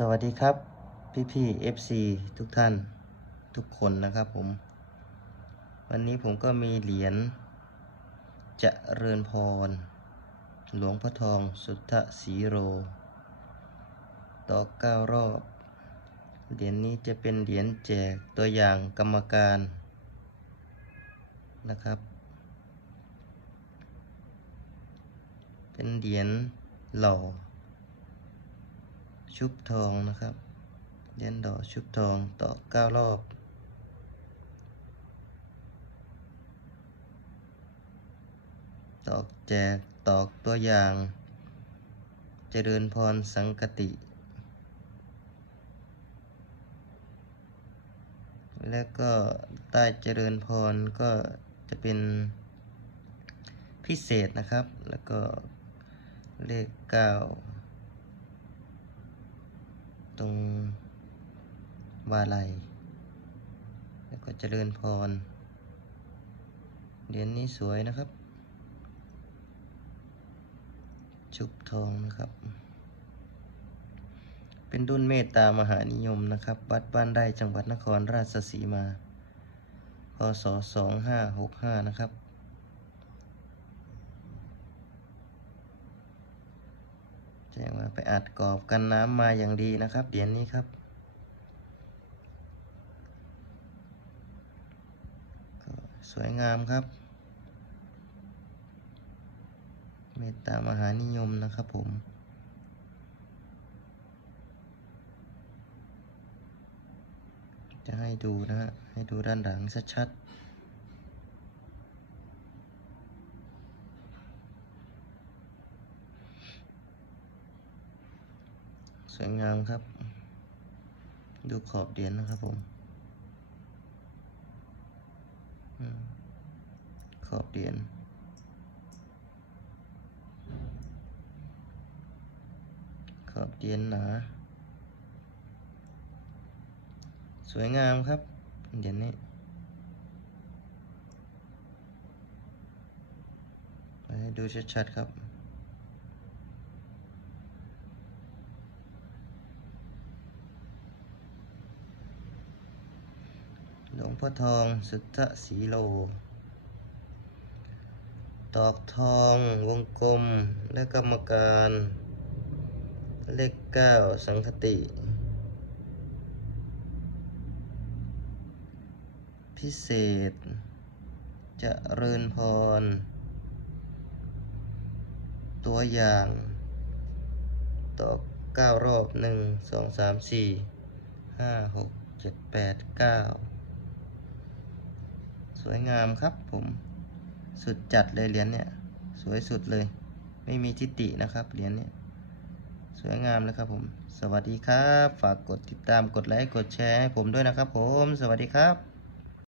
สวัสดีครับ พี่พี่ FC ทุกท่านทุกคนนะครับผม วันนี้ผมก็มีเหรียญเจะเริญพร หลวงพ่อทองสุทธสีโร ต่อเก้ารอบ เหรียญนี้จะเป็นเหรียญแจกตัวอย่างกรรมการนะครับ เป็นเหรียญหล่อ ชุบทองนะครับเหรียญดอกชุบทองต่อเก้ารอบตอกแจกตอกตัวอย่าง เจริญพรสังกติ แล้วก็ใต้เจริญพรก็จะเป็นพิเศษนะครับ แล้วก็เลขเก้า ตรงวาลัยแล้วก็เจริญพร เหรียญนี้สวยนะครับ ชุบทองนะครับ เป็นรุ่นเมตตามหานิยมนะครับ วัดบ้านไร่จังหวัดนครราชสีมา พศสองห้าหกห้านะครับ แจ้งว่า ไปอัดกรอบกันน้ำมาอย่างดีนะครับเหรียญนี้ครับ สวยงามครับ เมตตามหานิยมนะครับผมจะให้ดูนะฮะ ให้ดูด้านหลังชัดๆ สวยงามครับ ดูขอบเหรียญนะครับผมขอบเหรียญขอบเหรียญหนาสวยงามครับเหรียญนี้ไปให้ดูชัดๆครับ หลวง พ่อทองสุทธสีโล ตอกทองวงกลมและกรรมการ เลขเก้าสังคติ พิเศษจะเริญพร ตัวอย่างต่อเก้ารอบหนึ่งสองสามสี่ห้าหกเจ็ดแปดเก้า วยงามครับผมสุดจัดเลยเหรียญเนี่ยสวยสุดเลย ไม่มีทิฏฐินะครับเหรียญเนี่ยสวยงามเลยครับผม สวัสดีครับ ฝากกดติดตามกดไลค์กดแชร์ให้ผมด้วยนะครับผม สวัสดีครับ